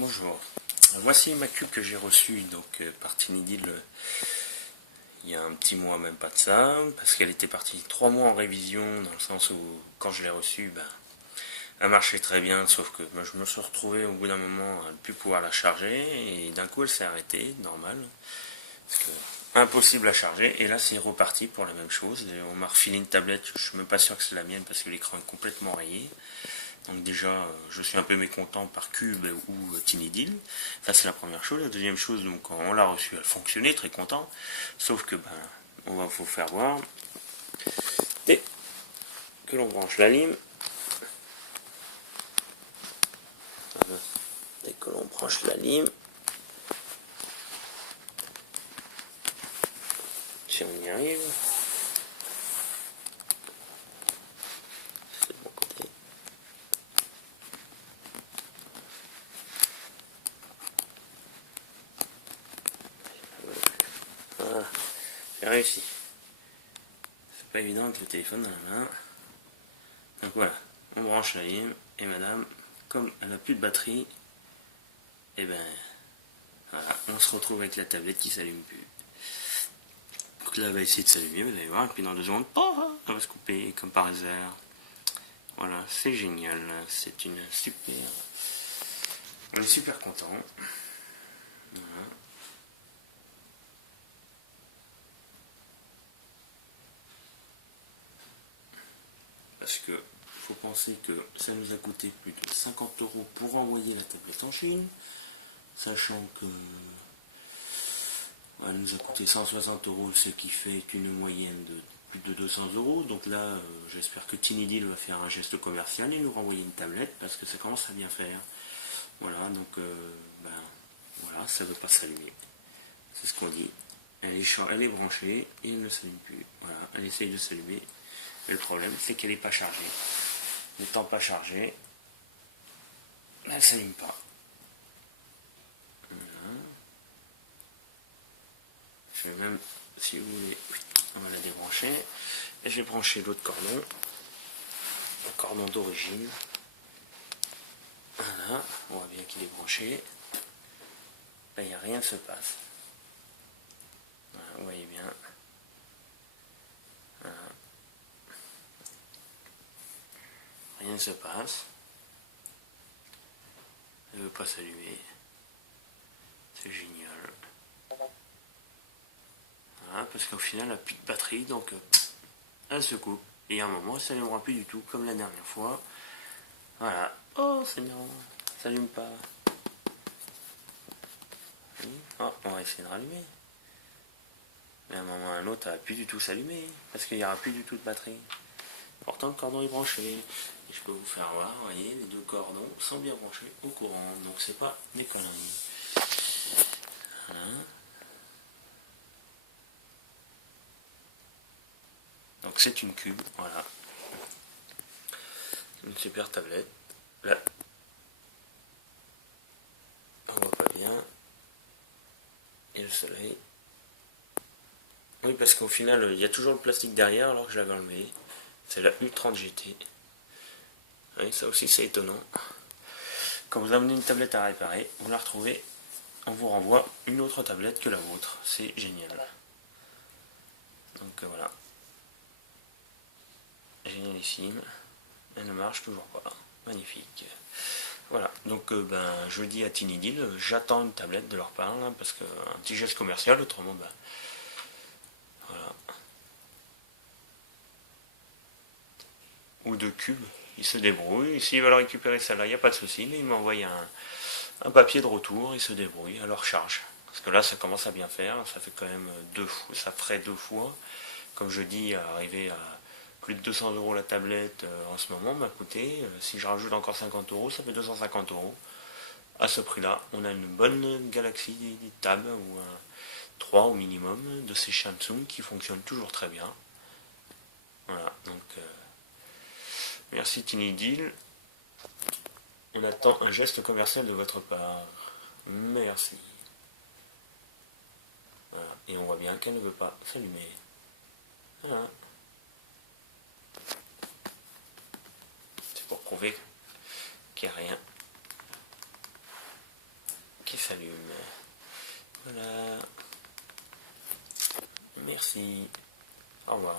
Bonjour, voici ma cube que j'ai reçue par Tinidil il y a un petit mois, même pas de ça, parce qu'elle était partie 3 mois en révision, dans le sens où quand je l'ai reçue, elle marchait très bien, sauf que je me suis retrouvé au bout d'un moment à ne plus pouvoir la charger, et d'un coup elle s'est arrêtée, normal, parce que impossible à charger, et là c'est reparti pour la même chose, et on m'a refilé une tablette, je suis même pas sûr que c'est la mienne parce que l'écran est complètement rayé. Donc déjà, je suis un peu mécontent par Cube ou Tinidil. Ça, c'est la première chose. La deuxième chose, donc, quand on l'a reçue, elle fonctionnait, très content. Sauf que, on va vous faire voir. Dès que l'on branche la lime, dès que l'on branche la lime, si on y arrive, c'est de mon côté. Voilà, j'ai réussi. C'est pas évident avec le téléphone dans la main. Donc voilà, on branche la lime, et madame, comme elle n'a plus de batterie, et voilà, on se retrouve avec la tablette qui s'allume plus. Donc là, elle va essayer de s'allumer, vous allez voir, et puis dans 2 secondes, elle va se couper comme par hasard. Voilà, c'est génial, c'est une super. On est super content. Voilà. Parce que faut penser que ça nous a coûté plus de 50 € pour envoyer la tablette en Chine, sachant que elle nous a coûté 160 €, ce qui fait une moyenne de plus de 200 €. Donc là, j'espère que Tinidil va faire un geste commercial et nous renvoyer une tablette parce que ça commence à bien faire. Voilà, donc voilà, ça ne veut pas s'allumer. C'est ce qu'on dit. Elle est branchée et elle ne s'allume plus. Voilà, elle essaye de s'allumer. Et le problème, c'est qu'elle n'est pas chargée. N'étant pas chargée, elle ne s'allume pas. Voilà. Je vais même, si vous voulez, on va la débrancher. Et je vais brancher l'autre cordon. Le cordon d'origine. Voilà, on voit bien qu'il est branché. Là, il n'y a rien ne se passe. Voilà, vous voyez bien. Voilà. Rien ne se passe. Elle ne veut pas s'allumer. C'est génial. Voilà, parce qu'au final, elle n'a plus de batterie, donc elle se coupe. Et à un moment, ça n'allumera plus du tout, comme la dernière fois. Voilà. Oh, Seigneur, ça n'allume pas. Oh, on va essayer de rallumer. Mais à un moment ou à un autre, ça va plus du tout s'allumer, parce qu'il n'y aura plus du tout de batterie. Pourtant, le cordon est branché. Et je peux vous faire voir, vous voyez, les deux cordons sont bien branchés au courant. Donc c'est pas des conneries. Voilà. Donc c'est une cube, voilà. Une super tablette. Là, on voit pas bien. Et le soleil. Oui, parce qu'au final, il y a toujours le plastique derrière alors que je l'avais enlevé. C'est la U30 GT. Oui, ça aussi c'est étonnant. Quand vous amenez une tablette à réparer, vous la retrouvez, on vous renvoie une autre tablette que la vôtre. C'est génial. Donc voilà. Génialissime. Elle ne marche toujours pas. Magnifique. Voilà, donc je dis à Tinidil, j'attends une tablette de leur part, là, parce qu'un petit geste commercial, autrement, voilà. Ou de cubes, ils se débrouillent. S'ils veulent récupérer celle-là, il n'y a pas de souci, mais ils m'envoient un papier de retour, ils se débrouillent à leur charge. Parce que là, ça commence à bien faire, ça fait quand même 2 fois, ça ferait 2 fois. Comme je dis, arriver à plus de 200 € la tablette en ce moment m'a coûté, si je rajoute encore 50 €, ça fait 250 €. À ce prix-là, on a une bonne Galaxy Tab ou un 3 au minimum de ces Samsung qui fonctionnent toujours très bien. Voilà, donc merci Tinidil. On attend un geste commercial de votre part. Merci. Voilà, et on voit bien qu'elle ne veut pas s'allumer. Voilà. C'est pour prouver qu'il n'y a rien. s'allume. Voilà. Merci. Au revoir.